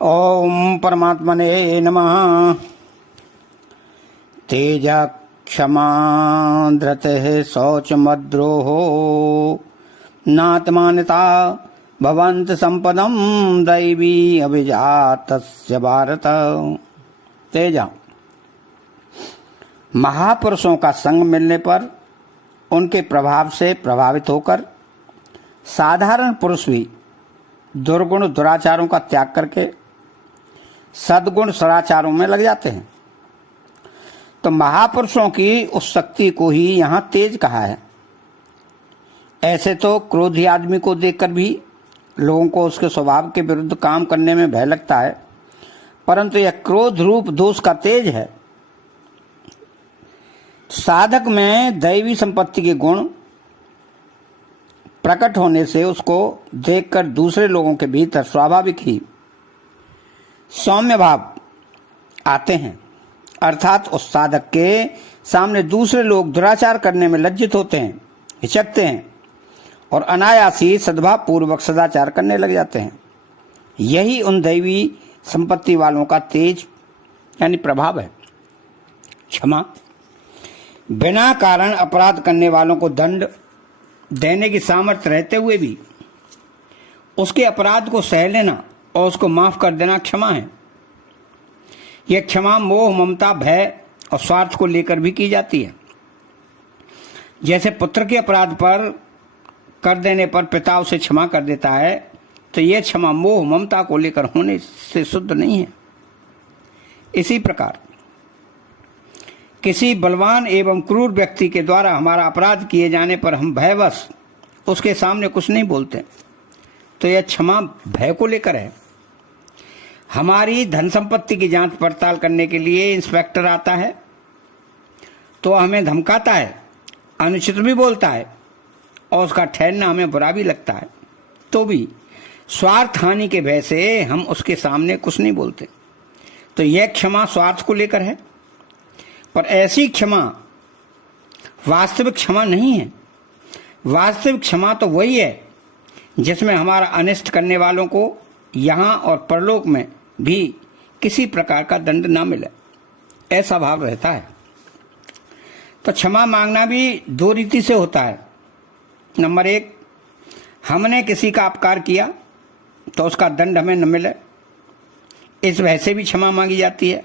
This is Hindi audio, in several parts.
ओम परमात्मने नमः। तेज क्षमा धृतिः शौचमद्रोहो नात्मानता भवन्त संपदम दैवी अभिजातस्य भारत। तेजा महापुरुषों का संग मिलने पर उनके प्रभाव से प्रभावित होकर साधारण पुरुष भी दुर्गुण दुराचारों का त्याग करके सद्गुण सदाचारों में लग जाते हैं। तो महापुरुषों की उस शक्ति को ही यहाँ तेज कहा है। ऐसे तो क्रोधी आदमी को देखकर भी लोगों को उसके स्वभाव के विरुद्ध काम करने में भय लगता है, परंतु यह क्रोध रूप दोष का तेज है। साधक में दैवी संपत्ति के गुण प्रकट होने से उसको देखकर दूसरे लोगों के भीतर स्वाभाविक ही सौम्य भाव आते हैं, अर्थात उस साधक के सामने दूसरे लोग दुराचार करने में लज्जित होते हैं, हिचकते हैं और अनायास ही सद्भाव पूर्वक सदाचार करने लग जाते हैं। यही उन दैवी संपत्ति वालों का तेज यानी प्रभाव है। क्षमा बिना कारण अपराध करने वालों को दंड देने की सामर्थ्य रहते हुए भी उसके अपराध को सह लेना और उसको माफ कर देना क्षमा है। यह क्षमा मोह ममता भय और स्वार्थ को लेकर भी की जाती है। जैसे पुत्र के अपराध पर कर देने पर पिता उसे क्षमा कर देता है, तो यह क्षमा मोह ममता को लेकर होने से शुद्ध नहीं है। इसी प्रकार किसी बलवान एवं क्रूर व्यक्ति के द्वारा हमारा अपराध किए जाने पर हम भयवश उसके सामने कुछ नहीं बोलते, तो यह क्षमा भय को लेकर है। हमारी धन संपत्ति की जांच पड़ताल करने के लिए इंस्पेक्टर आता है तो हमें धमकाता है, अनुचित भी बोलता है और उसका ठहरना हमें बुरा भी लगता है, तो भी स्वार्थ हानि के भय से हम उसके सामने कुछ नहीं बोलते, तो यह क्षमा स्वार्थ को लेकर है। पर ऐसी क्षमा वास्तविक क्षमा नहीं है। वास्तविक क्षमा तो वही है जिसमें हमारा अनिष्ट करने वालों को यहाँ और परलोक में भी किसी प्रकार का दंड ना मिले, ऐसा भाव रहता है। तो क्षमा मांगना भी दो रीति से होता है। नंबर एक, हमने किसी का अपकार किया तो उसका दंड हमें न मिले, इस वजह से भी क्षमा मांगी जाती है,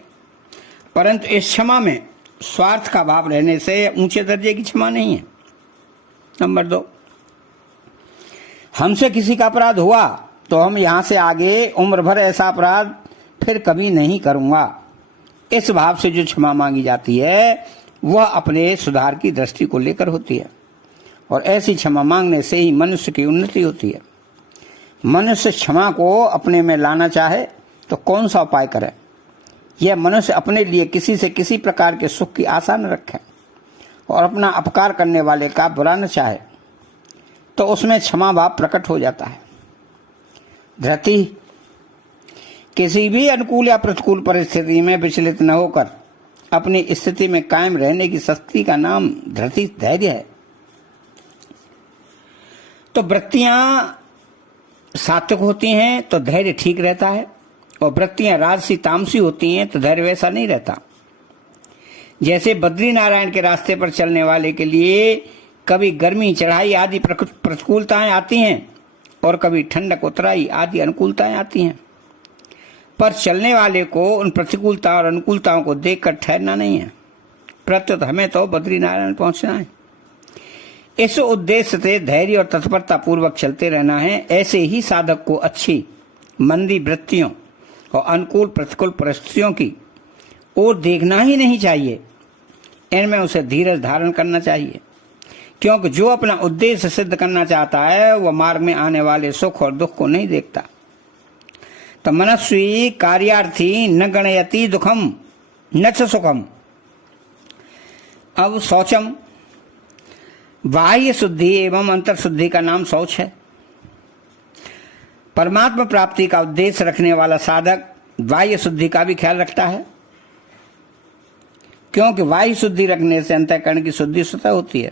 परंतु इस क्षमा में स्वार्थ का भाव रहने से ऊंचे दर्जे की क्षमा नहीं है। नंबर दो, हमसे किसी का अपराध हुआ तो हम यहां से आगे उम्र भर ऐसा अपराध फिर कभी नहीं करूंगा, इस भाव से जो क्षमा मांगी जाती है वह अपने सुधार की दृष्टि को लेकर होती है, और ऐसी क्षमा मांगने से ही मनुष्य की उन्नति होती है। मनुष्य क्षमा को अपने में लाना चाहे तो कौन सा उपाय करे? यह मनुष्य अपने लिए किसी से किसी प्रकार के सुख की आशा न रखे और अपना अपकार करने वाले का बुरा न चाहे, तो उसमें क्षमा भाव प्रकट हो जाता है। धृति किसी भी अनुकूल या प्रतिकूल परिस्थिति में विचलित न होकर अपनी स्थिति में कायम रहने की शक्ति का नाम धृति धैर्य है। तो वृत्तियां सात्विक होती हैं तो धैर्य ठीक रहता है, और वृत्तियां राजसी तामसी होती हैं तो धैर्य वैसा नहीं रहता। जैसे बद्री नारायण के रास्ते पर चलने वाले के लिए कभी गर्मी चढ़ाई आदि प्रतिकूलताएं आती हैं और कभी ठंडक उतराई आदि अनुकूलताएं आती हैं, पर चलने वाले को उन प्रतिकूलता और अनुकूलताओं को देखकर ठहरना नहीं है, प्रत्युत हमें तो बद्री नारायण पहुंचना है। इस उद्देश्य से धैर्य और तत्परता पूर्वक चलते रहना है। ऐसे ही साधक को अच्छी मंदी वृत्तियों और अनुकूल प्रतिकूल परिस्थितियों की ओर देखना ही नहीं चाहिए, इनमें उसे धीरज धारण करना चाहिए, क्योंकि जो अपना उद्देश्य सिद्ध करना चाहता है वह मार्ग में आने वाले सुख और दुख को नहीं देखता। तो मनस्वी कार्यार्थी न गणयति दुखम न च सुखम। अब शौचम, बाह्य शुद्धि एवं अंतर शुद्धि का नाम शौच है। परमात्मा प्राप्ति का उद्देश्य रखने वाला साधक बाह्य शुद्धि का भी ख्याल रखता है, क्योंकि बाह्य शुद्धि रखने से अंतःकरण की शुद्धि स्वतः होती है,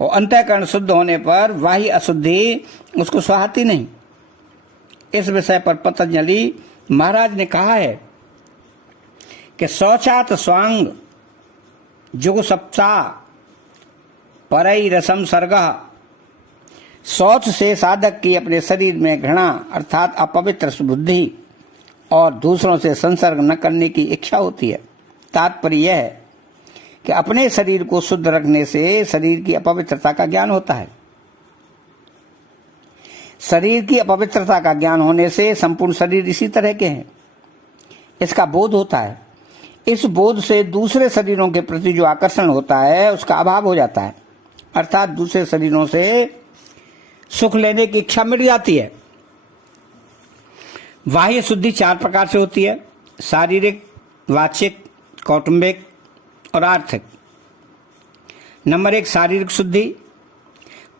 और अंतःकरण शुद्ध होने पर बाह्य अशुद्धि उसको सुहाती नहीं। इस विषय पर पतंजलि महाराज ने कहा है कि शौचात स्वांग जुग सप्ता परई रसम सर्गः। शौच से साधक की अपने शरीर में घृणा अर्थात अपवित्र बुद्धि और दूसरों से संसर्ग न करने की इच्छा होती है। तात्पर्य यह है कि अपने शरीर को शुद्ध रखने से शरीर की अपवित्रता का ज्ञान होता है। शरीर की अपवित्रता का ज्ञान होने से संपूर्ण शरीर इसी तरह के हैं, इसका बोध होता है। इस बोध से दूसरे शरीरों के प्रति जो आकर्षण होता है उसका अभाव हो जाता है, अर्थात दूसरे शरीरों से सुख लेने की इच्छा मिट जाती है। बाह्य शुद्धि 4 प्रकार से होती है: शारीरिक, वाचिक, कौटुंबिक और आर्थिक। नंबर 1 शारीरिक शुद्धि।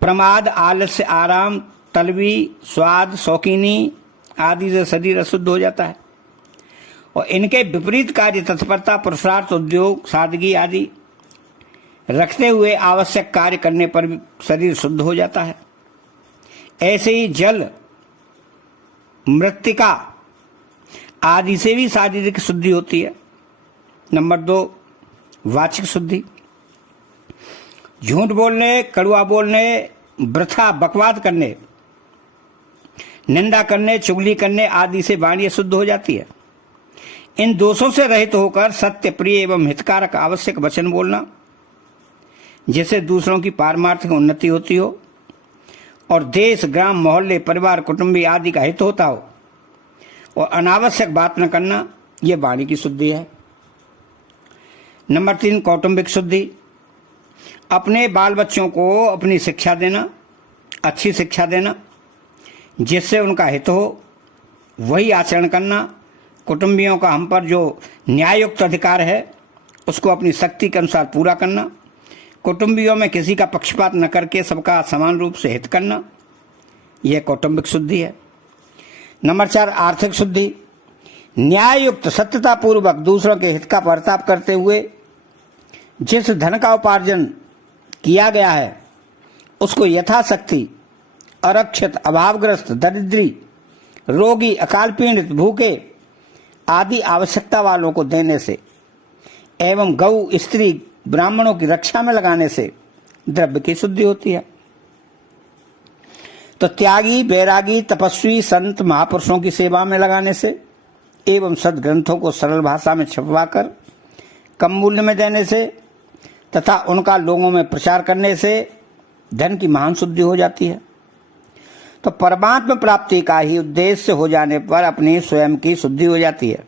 प्रमाद, आलस्य, आराम, तलबी, स्वाद, शौकीनी आदि से शरीर अशुद्ध हो जाता है और इनके विपरीत कार्य तत्परता, पुरुषार्थ, उद्योग, सादगी आदि रखते हुए आवश्यक कार्य करने पर भी शरीर शुद्ध हो जाता है। ऐसे ही जल, मृत्तिका आदि से भी शारीरिक शुद्धि होती है। नंबर 2 वाचिक शुद्धि। झूठ बोलने, कड़वा बोलने, वृथा बकवाद करने, निंदा करने, चुगली करने आदि से वाणी शुद्ध हो जाती है। इन दोषों से रहित होकर सत्य, प्रिय एवं हितकारक आवश्यक वचन बोलना, जिससे दूसरों की पारमार्थिक उन्नति होती हो और देश, ग्राम, मोहल्ले, परिवार, कुटुंबी आदि का हित होता हो, और अनावश्यक बात न करना, यह वाणी की शुद्धि है। नंबर 3 कौटुंबिक शुद्धि। अपने बाल बच्चों को अपनी शिक्षा देना, अच्छी शिक्षा देना, जिससे उनका हित हो, वही आचरण करना। कुटुंबियों का हम पर जो न्याययुक्त अधिकार है उसको अपनी शक्ति के अनुसार पूरा करना। कुटुंबियों में किसी का पक्षपात न करके सबका समान रूप से हित करना, यह कौटुंबिक शुद्धि है। नंबर 4 आर्थिक शुद्धि। न्याययुक्त, सत्यतापूर्वक दूसरों के हित का बर्ताव करते हुए जिस धन का उपार्जन किया गया है उसको यथाशक्ति अरक्षित, अभावग्रस्त, दरिद्री, रोगी, अकाल पीड़ित, भूखे आदि आवश्यकता वालों को देने से एवं गौ, स्त्री, ब्राह्मणों की रक्षा में लगाने से द्रव्य की शुद्धि होती है। तो त्यागी, बैरागी, तपस्वी, संत, महापुरुषों की सेवा में लगाने से एवं सद्ग्रंथों को सरल भाषा में छपवाकर कम मूल्य में देने से तथा उनका लोगों में प्रचार करने से धन की महान शुद्धि हो जाती है। तो परमात्मा प्राप्ति का ही उद्देश्य हो जाने पर अपनी स्वयं की शुद्धि हो जाती है।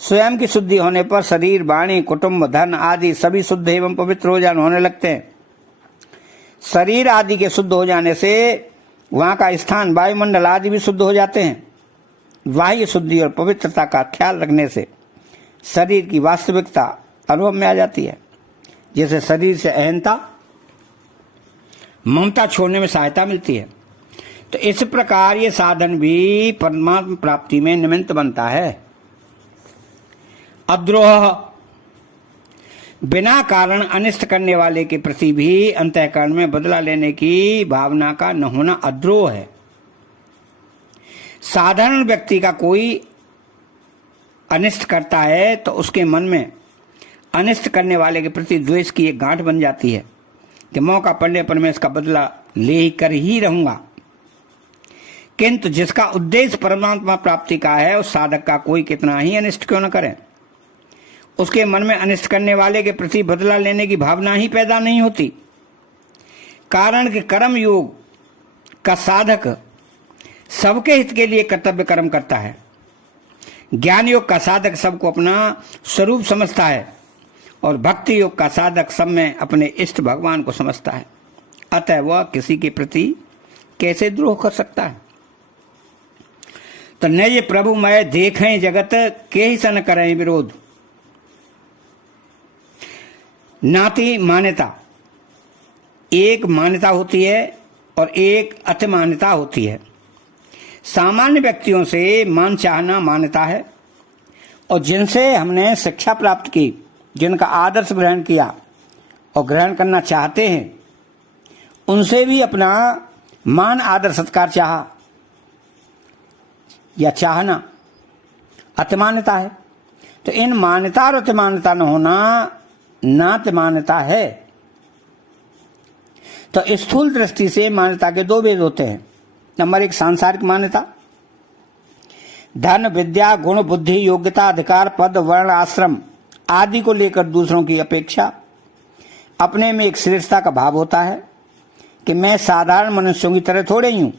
स्वयं की शुद्धि होने पर शरीर, वाणी, कुटुंब, धन आदि सभी शुद्ध एवं पवित्र होने लगते हैं। शरीर आदि के शुद्ध हो जाने से वहां का स्थान, वायुमंडल आदि भी शुद्ध हो जाते हैं। बाह्य शुद्धि और पवित्रता का ख्याल रखने से शरीर की वास्तविकता अनुभव में आ जाती है, जैसे शरीर से अहंता, ममता छोड़ने में सहायता मिलती है। तो इस प्रकार ये साधन भी परमात्मा प्राप्ति में निमित्त बनता है। अद्रोह, बिना कारण अनिष्ट करने वाले के प्रति भी अंतःकरण में बदला लेने की भावना का न होना अद्रोह है। साधारण व्यक्ति का कोई अनिष्ट करता है तो उसके मन में अनिष्ट करने वाले के प्रति द्वेष की एक गांठ बन जाती है कि मौका पड़ने पर मैं इसका बदला ले कर ही रहूंगा। किंतु जिसका उद्देश्य परमात्मा प्राप्ति का है उस साधक का कोई कितना ही अनिष्ट क्यों न करे, उसके मन में अनिष्ट करने वाले के प्रति बदला लेने की भावना ही पैदा नहीं होती। कारण कि कर्म योग का साधक सबके हित के लिए कर्तव्य कर्म करता है। ज्ञान योग का साधक सबको अपना स्वरूप समझता है और भक्ति योग का साधक सब में अपने इष्ट भगवान को समझता है। अतः वह किसी के प्रति कैसे द्रोह कर सकता है। तो नये प्रभु मैं देखें जगत के ही सन करें विरोध। नाती मान्यता, एक मान्यता होती है और एक अति मान्यता होती है। सामान्य व्यक्तियों से मान चाहना मान्यता है और जिनसे हमने शिक्षा प्राप्त की, जिनका आदर्श ग्रहण किया और ग्रहण करना चाहते हैं, उनसे भी अपना मान, आदर, सत्कार चाहा, या चाहना अतिमान्यता है। तो इन मान्यता और अतिमान्यता न होना नातिमान्यता है। तो स्थूल दृष्टि से मान्यता के दो भेद होते हैं। नंबर 1 सांसारिक मान्यता, धन विद्या गुण बुद्धि योग्यता अधिकार पद वर्ण आश्रम आदि को लेकर दूसरों की अपेक्षा अपने में एक श्रेष्ठता का भाव होता है कि मैं साधारण मनुष्यों की तरह थोड़े ही हूं,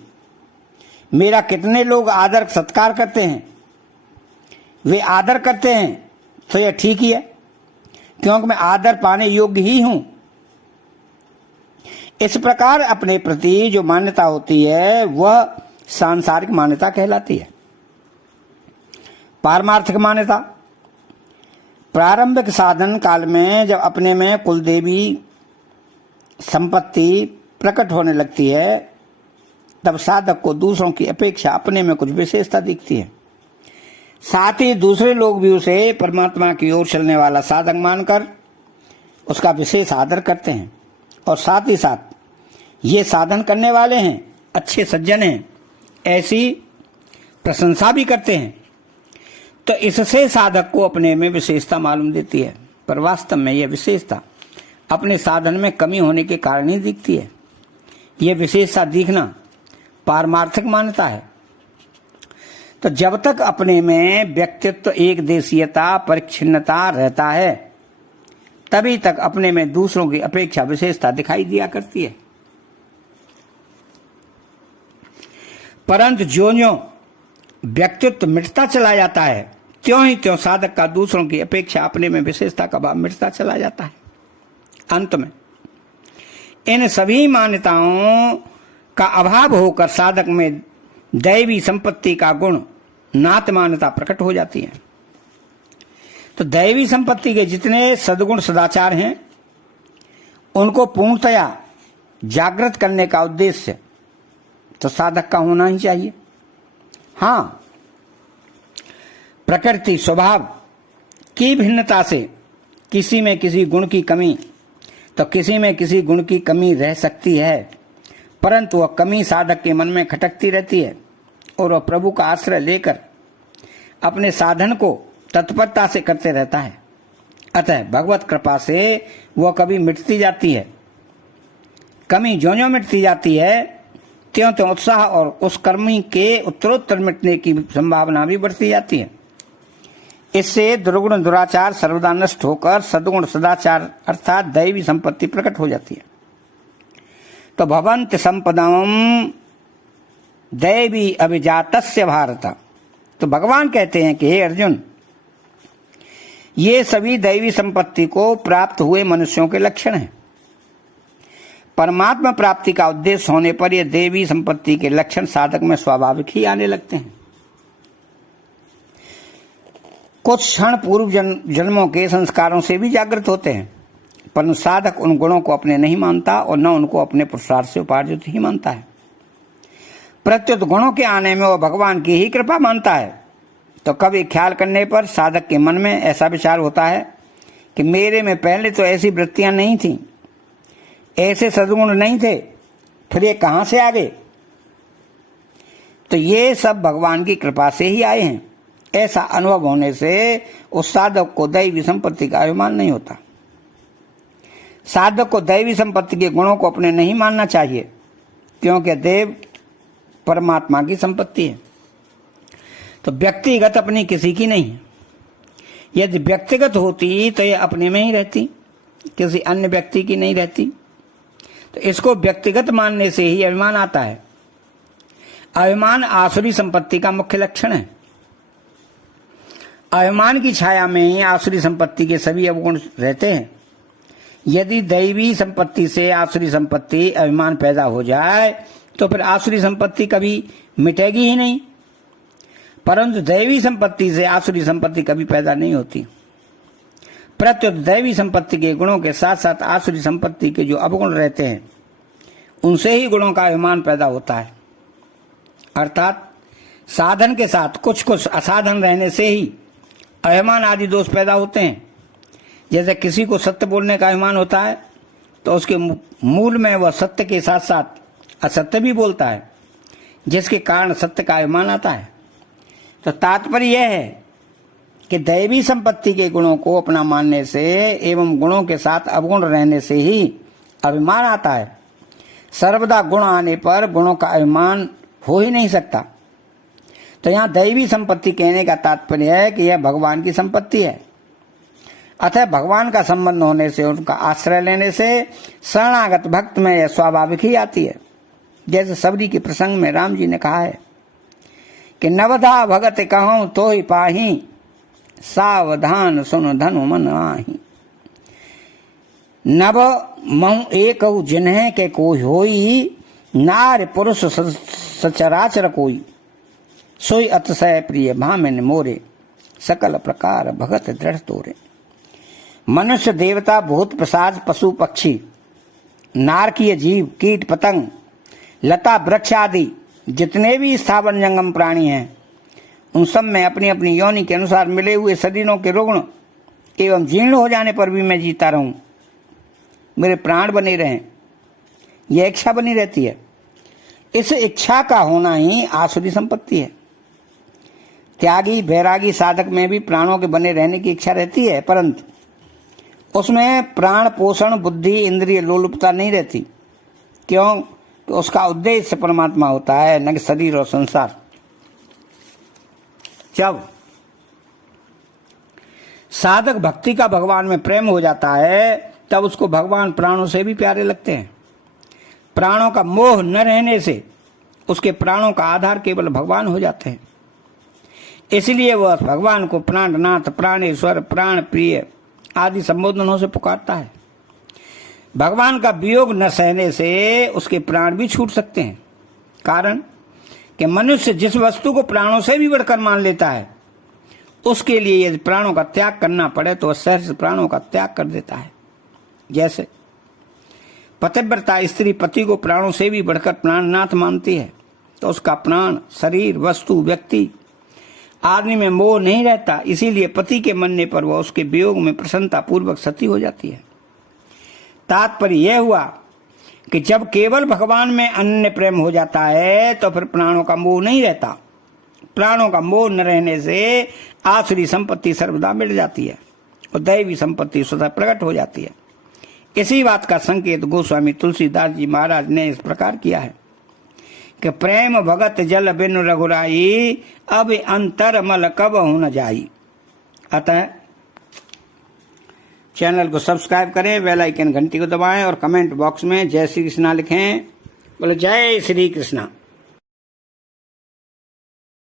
मेरा कितने लोग आदर सत्कार करते हैं, वे आदर करते हैं तो यह ठीक ही है क्योंकि मैं आदर पाने योग्य ही हूं। इस प्रकार अपने प्रति जो मान्यता होती है वह सांसारिक मान्यता कहलाती है। पारमार्थिक मान्यता, प्रारंभिक साधन काल में जब अपने में कुलदेवी संपत्ति प्रकट होने लगती है तब साधक को दूसरों की अपेक्षा अपने में कुछ विशेषता दिखती है। साथ ही दूसरे लोग भी उसे परमात्मा की ओर चलने वाला साधक मानकर उसका विशेष आदर करते हैं और साथ ही साथ ये साधन करने वाले हैं, अच्छे सज्जन हैं, ऐसी प्रशंसा भी करते हैं। तो इससे साधक को अपने में विशेषता मालूम देती है, पर वास्तव में यह विशेषता अपने साधन में कमी होने के कारण ही दिखती है। यह विशेषता दिखना पारमार्थिक मान्यता है। तो जब तक अपने में व्यक्तित्व एक देशीयता परिच्छिन्नता रहता है तभी तक अपने में दूसरों की अपेक्षा विशेषता दिखाई दिया करती है। परंतु ज्यों-ज्यों व्यक्तित्व मिटता चला जाता है त्यों ही त्यों साधक का दूसरों की अपेक्षा अपने में विशेषता का भाव मिटता चला जाता है। अंत में इन सभी मान्यताओं का अभाव होकर साधक में दैवी संपत्ति का गुण नात मान्यता प्रकट हो जाती है। तो दैवी संपत्ति के जितने सद्गुण सदाचार हैं उनको पूर्णतया जागृत करने का उद्देश्य तो साधक का होना ही चाहिए। हाँ, प्रकृति स्वभाव की भिन्नता से किसी में किसी गुण की कमी तो किसी में किसी गुण की कमी रह सकती है, परंतु वह कमी साधक के मन में खटकती रहती है और वह प्रभु का आश्रय लेकर अपने साधन को तत्परता से करते रहता है। अतः भगवत कृपा से वह कभी मिटती जाती है। कमी ज्यों-ज्यों मिटती जाती है त्यों-त्यों उत्साह और उस कर्मी के उत्तरोत्तर मिटने की संभावना भी बढ़ती जाती है। इससे दुर्गुण दुराचार सर्वदा नष्ट होकर सद्गुण सदाचार अर्थात दैवी संपत्ति प्रकट हो जाती है। तो भवन्ति संपदम दैवी अभिजातस्य भारत। तो भगवान कहते हैं कि हे अर्जुन, ये सभी दैवी संपत्ति को प्राप्त हुए मनुष्यों के लक्षण हैं। परमात्मा प्राप्ति का उद्देश्य होने पर ये देवी संपत्ति के लक्षण साधक में स्वाभाविक ही आने लगते हैं। कुछ क्षण पूर्व जन्मों के संस्कारों से भी जागृत होते हैं, परंतु साधक उन गुणों को अपने नहीं मानता और न उनको अपने पुरुषार्थ से उपार्जित ही मानता है। प्रत्युत गुणों के आने में वह भगवान की ही कृपा मानता है। तो कभी ख्याल करने पर साधक के मन में ऐसा विचार होता है कि मेरे में पहले तो ऐसी वृत्तियां नहीं थीं, ऐसे सद्गुण नहीं थे, फिर ये कहां से आ गए? तो ये सब भगवान की कृपा से ही आए हैं। ऐसा अनुभव होने से उस साधक को दैवी संपत्ति का अभिमान नहीं होता। साधक को दैवी संपत्ति के गुणों को अपने नहीं मानना चाहिए क्योंकि देव परमात्मा की संपत्ति है। तो व्यक्तिगत अपनी किसी की नहीं है। यदि व्यक्तिगत होती तो यह अपने में ही रहती, किसी अन्य व्यक्ति की नहीं रहती। तो इसको व्यक्तिगत मानने से ही अभिमान आता है। अभिमान आसुरी संपत्ति का मुख्य लक्षण है। अभिमान की छाया में ही आसुरी संपत्ति के सभी अवगुण रहते हैं। यदि दैवी संपत्ति से आसुरी संपत्ति अभिमान पैदा हो जाए तो फिर आसुरी संपत्ति कभी मिटेगी ही नहीं, परंतु दैवी संपत्ति से आसुरी संपत्ति कभी पैदा नहीं होती। प्रत्युत दैवी संपत्ति के गुणों के साथ साथ आसुरी संपत्ति के जो अवगुण रहते हैं उनसे ही गुणों का अभिमान पैदा होता है। अर्थात साधन के साथ कुछ कुछ असाधन रहने से ही अभिमान आदि दोष पैदा होते हैं। जैसे किसी को सत्य बोलने का अभिमान होता है तो उसके मूल में वह सत्य के साथ साथ असत्य भी बोलता है, जिसके कारण सत्य का अभिमान आता है। तो तात्पर्य यह है कि दैवी संपत्ति के गुणों को अपना मानने से एवं गुणों के साथ अवगुण रहने से ही अभिमान आता है। सर्वदा गुण आने पर गुणों का अभिमान हो ही नहीं सकता। तो यहाँ दैवी संपत्ति कहने का तात्पर्य है कि यह भगवान की संपत्ति है। अतः भगवान का संबंध होने से, उनका आश्रय लेने से शरणागत भक्त में यह स्वाभाविक ही आती है। जैसे सबरी के प्रसंग में राम जी ने कहा है कि नवधा भगत कहूं तो ही पाही, सावधान सुन धनु मन आही। नव महु एक जिन्हें के कोई होई, नार पुरुष सचराचर कोई, सोई अतिशय प्रिय भामिन मोरे, सकल प्रकार भगत दृढ़ तोरे। मनुष्य देवता भूत प्रसाद पशु पक्षी, नारकीय जीव कीट पतंग लता वृक्ष आदि जितने भी स्थावर जंगम प्राणी हैं, उन सब में अपनी अपनी योनि के अनुसार मिले हुए शरीरों के रुग्ण एवं जीर्ण हो जाने पर भी मैं जीता रहूं, मेरे प्राण बने रहें, यह इच्छा बनी रहती है। इस इच्छा का होना ही आसुरी संपत्ति है। त्यागी बैरागी साधक में भी प्राणों के बने रहने की इच्छा रहती है, परंतु उसमें प्राण पोषण बुद्धि इंद्रिय लोलुपता नहीं रहती। क्यों? कि उसका उद्देश्य परमात्मा होता है, न कि शरीर और संसार। जब साधक भक्ति का भगवान में प्रेम हो जाता है, तब उसको भगवान प्राणों से भी प्यारे लगते हैं। प्राणों का मोह न रहने से उसके प्राणों का आधार केवल भगवान हो जाते हैं। इसलिए वह भगवान को प्राणनाथ, प्राणेश्वर, प्राण प्रिय आदि संबोधनों से पुकारता है। भगवान का वियोग न सहने से उसके प्राण भी छूट सकते हैं। कारण कि मनुष्य जिस वस्तु को प्राणों से भी बढ़कर मान लेता है, उसके लिए यदि प्राणों का त्याग करना पड़े तो वह सहर्ष प्राणों का त्याग कर देता है। जैसे पतिव्रता स्त्री पति को प्राणों से भी बढ़कर प्राणनाथ मानती है, तो उसका प्राण, शरीर, वस्तु, व्यक्ति आदि में मोह नहीं रहता। इसीलिए पति के मरने पर वह उसके वियोग में प्रसन्नता पूर्वक सती हो जाती है। तात्पर्य यह हुआ कि जब केवल भगवान में अनन्य प्रेम हो जाता है तो फिर प्राणों का मोह नहीं रहता। प्राणों का मोह न रहने से आसुरी संपत्ति सर्वदा मिट जाती है और दैवी संपत्ति स्वतः प्रकट हो जाती है। इसी बात का संकेत गोस्वामी तुलसीदास जी महाराज ने इस प्रकार किया है कि प्रेम भगत जल बिनु रघुराई, अब अंतर मल कब हो न जाई। अतः चैनल को सब्सक्राइब करें, बेल आइकन घंटी को दबाएं और कमेंट बॉक्स में जय श्री कृष्णा लिखें। बोले जय श्री कृष्णा।